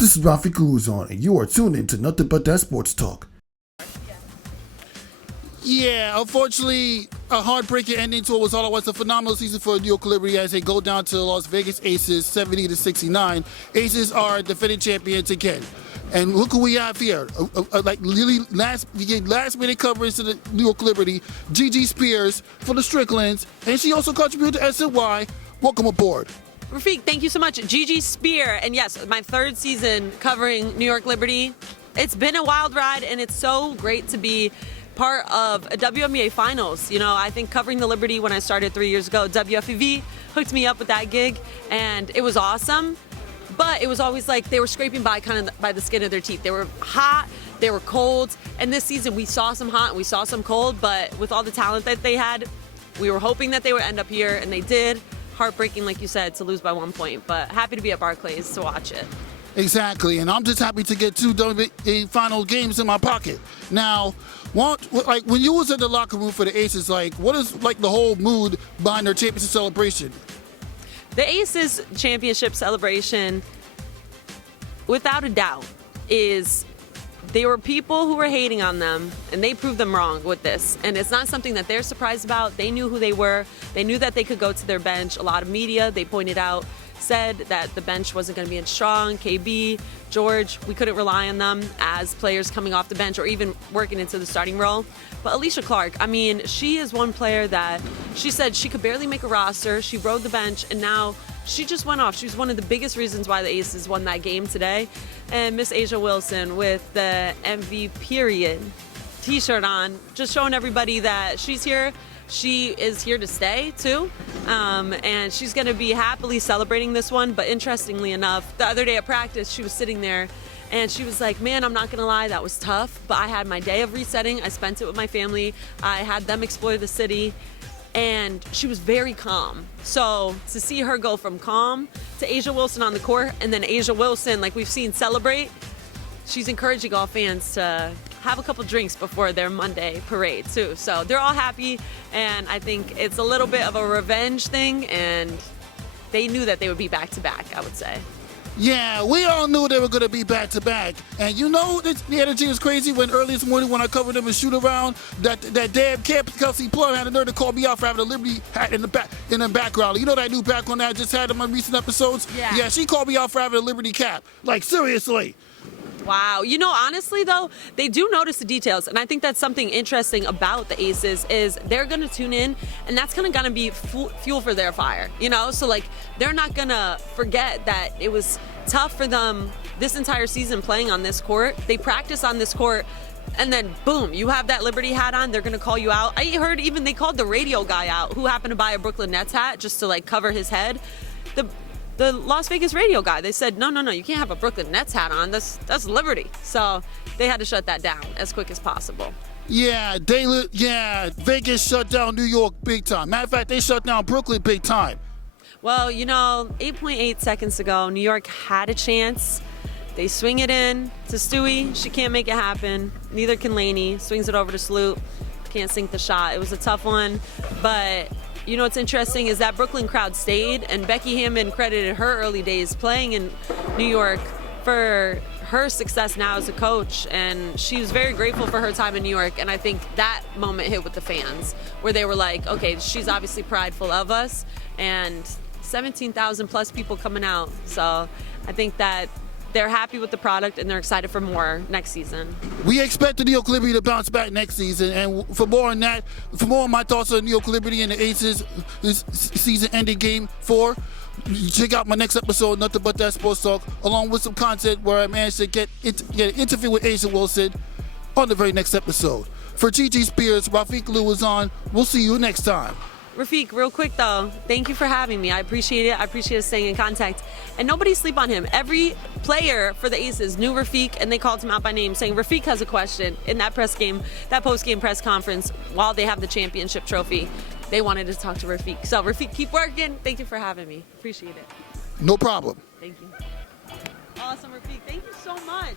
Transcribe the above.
This is Rafique Louison, and you are tuned in to Nothing But That Sports Talk. Yeah, unfortunately, a heartbreaking ending to what was otherwise a phenomenal season for New York Liberty as they go down to the Las Vegas Aces 70-69. Aces are defending champions again. And look who we have here. Like really last minute coverage to the New York Liberty, Gigi Speer for the Stricklands, and she also contributed to SNY. Welcome aboard. Rafique, thank you so much. Gigi Speer, and yes, my third season covering New York Liberty. It's been a wild ride, and it's so great to be part of a WNBA Finals. You know, I think covering the Liberty when I started 3 years ago, WFEV hooked me up with that gig, and it was awesome. But it was always like they were scraping by kind of by the skin of their teeth. They were hot, they were cold, and this season we saw some hot and we saw some cold, but with all the talent that they had, we were hoping that they would end up here, and they did. Heartbreaking, like you said, to lose by 1 point, but happy to be at Barclays to watch it. Exactly, and I'm just happy to get two WNBA final games in my pocket. Now, like when you was in the locker room for the Aces, like what is like the whole mood behind their championship celebration? The Aces championship celebration, without a doubt, is there were people who were hating on them, and they proved them wrong with this. And it's not something that they're surprised about. They knew who they were. They knew that they could go to their bench. A lot of media, they pointed out, said that the bench wasn't going to be as strong. KB, George, we couldn't rely on them as players coming off the bench or even working into the starting role. But Alicia Clark, I mean, she is one player that she said she could barely make a roster. She rode the bench, and now she just went off. She was one of the biggest reasons why the Aces won that game today. And Miss Asia Wilson with the MV period t-shirt on, just showing everybody that she's here. She is here to stay, too, and she's going to be happily celebrating this one. But interestingly enough, the other day at practice, she was sitting there, and she was like, man, I'm not going to lie, that was tough, but I had my day of resetting. I spent it with my family. I had them explore the city, and she was very calm. So to see her go from calm to Asia Wilson on the court, and then Asia Wilson, like we've seen, celebrate, she's encouraging all fans to have a couple drinks before their Monday parade too. So they're all happy, and I think it's a little bit of a revenge thing, and they knew that they would be back to back, I would say. Yeah, we all knew they were going to be back to back. And you know, the energy was crazy when early this morning when I covered them in shoot around, that damn Kelsey Plum had a nerve to call me out for having a Liberty hat in the background. You know that new background that I just had in my recent episodes? Yeah, she called me out for having a Liberty cap. Like, seriously. Wow. You know, honestly, though, they do notice the details. And I think that's something interesting about the Aces is they're going to tune in, and that's going to be fuel for their fire, you know? So, like, they're not going to forget that it was tough for them this entire season playing on this court. They practice on this court, and then, boom, you have that Liberty hat on. They're going to call you out. I heard even they called the radio guy out who happened to buy a Brooklyn Nets hat just to, like, cover his head. The Las Vegas radio guy, they said, no, you can't have a Brooklyn Nets hat on. That's Liberty. So they had to shut that down as quick as possible. Yeah, Vegas shut down New York big time. Matter of fact, they shut down Brooklyn big time. Well, you know, 8.8 seconds ago, New York had a chance. They swing it in to Stewie. She can't make it happen. Neither can Laney. Swings it over to Sloot. Can't sink the shot. It was a tough one, but you know what's interesting is that Brooklyn crowd stayed, and Becky Hammond credited her early days playing in New York for her success now as a coach, and she was very grateful for her time in New York. And I think that moment hit with the fans where they were like, okay, she's obviously prideful of us, and 17,000 plus people coming out. So I think that they're happy with the product, and they're excited for more next season. We expect the New York Liberty to bounce back next season, and for more on that, for more on my thoughts on New York Liberty and the Aces this season-ending Game 4, check out my next episode, Nothing But That Sports Talk, along with some content where I managed to get an interview with Asia Wilson on the very next episode. For Gigi Speer, Rafique Louison, we'll see you next time. Rafique, real quick though, thank you for having me. I appreciate it. I appreciate us staying in contact. And nobody sleep on him. Every player for the Aces knew Rafique, and they called him out by name, saying Rafique has a question in that post-game press conference while they have the championship trophy. They wanted to talk to Rafique. So Rafique, keep working. Thank you for having me. Appreciate it. No problem. Thank you. Awesome, Rafique. Thank you so much.